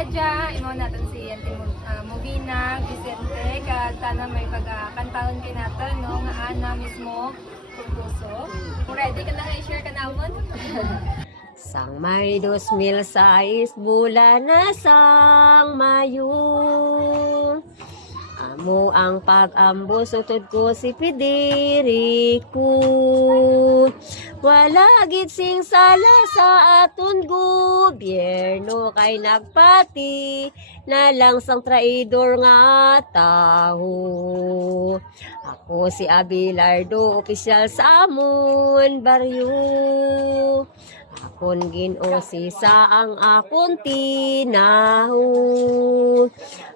Raja, imo natin si Movina, Vicente, kag tanan may pagkantahon kay natin, no, nga ana mismo, puso. Kung ready ka na i-share ka namon? Sang may 2006 bulan na sang Mayo. Amo ang pag-ambos utod ko si Federico. Wala gid sing sala sa aton gobyerno kay nagpati na lang sang traidor nga taho. Ako si Abelardo, opisyal sa amon baryo. Akon Ginoo si saang akon tinaho.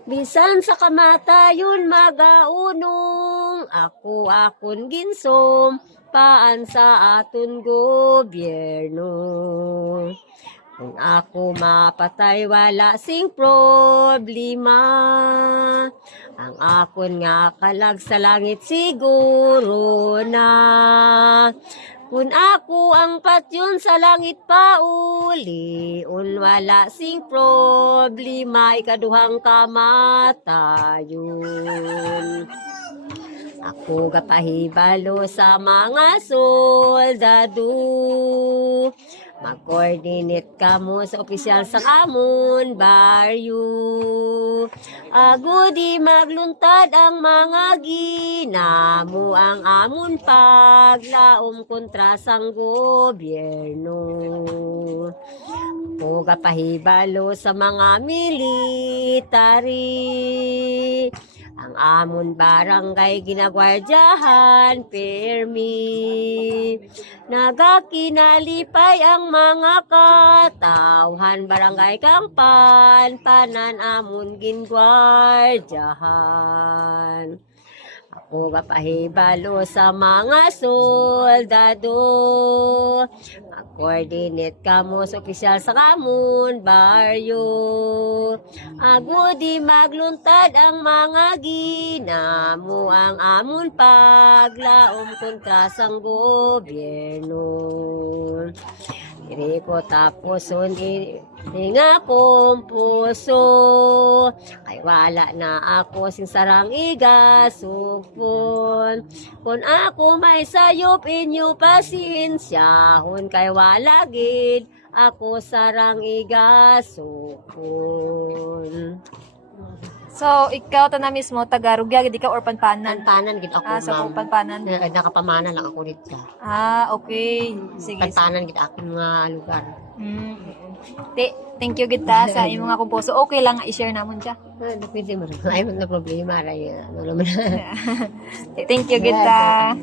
Bisan sa kamatayon magaunong, ako akon ginsom paan sa aton gobyerno. Kung ako mapatay wala sing problema, ang akon nga kalag sa langit siguro na. Kung ako ang patyon sa langit pa uli, wala sing problema, ikaduhang kamatayon. Ako gapahibalo sa mga soldado, mag-coordinate kamo sa opisyal sa amon baryo. Ago di magluntad ang mga ginamo, ang amon paglaom kontra sang gobyerno. Ako gapahibalo sa mga military, ang amon barangay ginagwardyahan permi. Nagakinalipay ang mga katawhan barangay Kangpan, panan amon gingwardyahan. Ako gapahibalo sa mga soldado, mag-coordinate kamo sa opisyal sa kamon baryo. Ago di magluntad ang mga ginamo, ang amon paglaom kontra sang gobyerno. Diri ko taposon nga kong puso, ay wala na ako sing sarang igasupon. Kung ako may sayop inyo pasiensyahon, kay wala gid ako sarang igasupon. So, ikaw ta na mismo, taga Rugya, gid ka or Panpanan? Pantanan gid ako, Sa ma'am. Panpanan. Nakapamana lang ako dito. Okay. Sige. Pantanan gid ako mga lugar. Thank you kita sa imong nga kumpuso. Okay lang nga i-share namon siya. Pwede mo rin. Ay, na problema. Aray, ano naman. Thank you kita.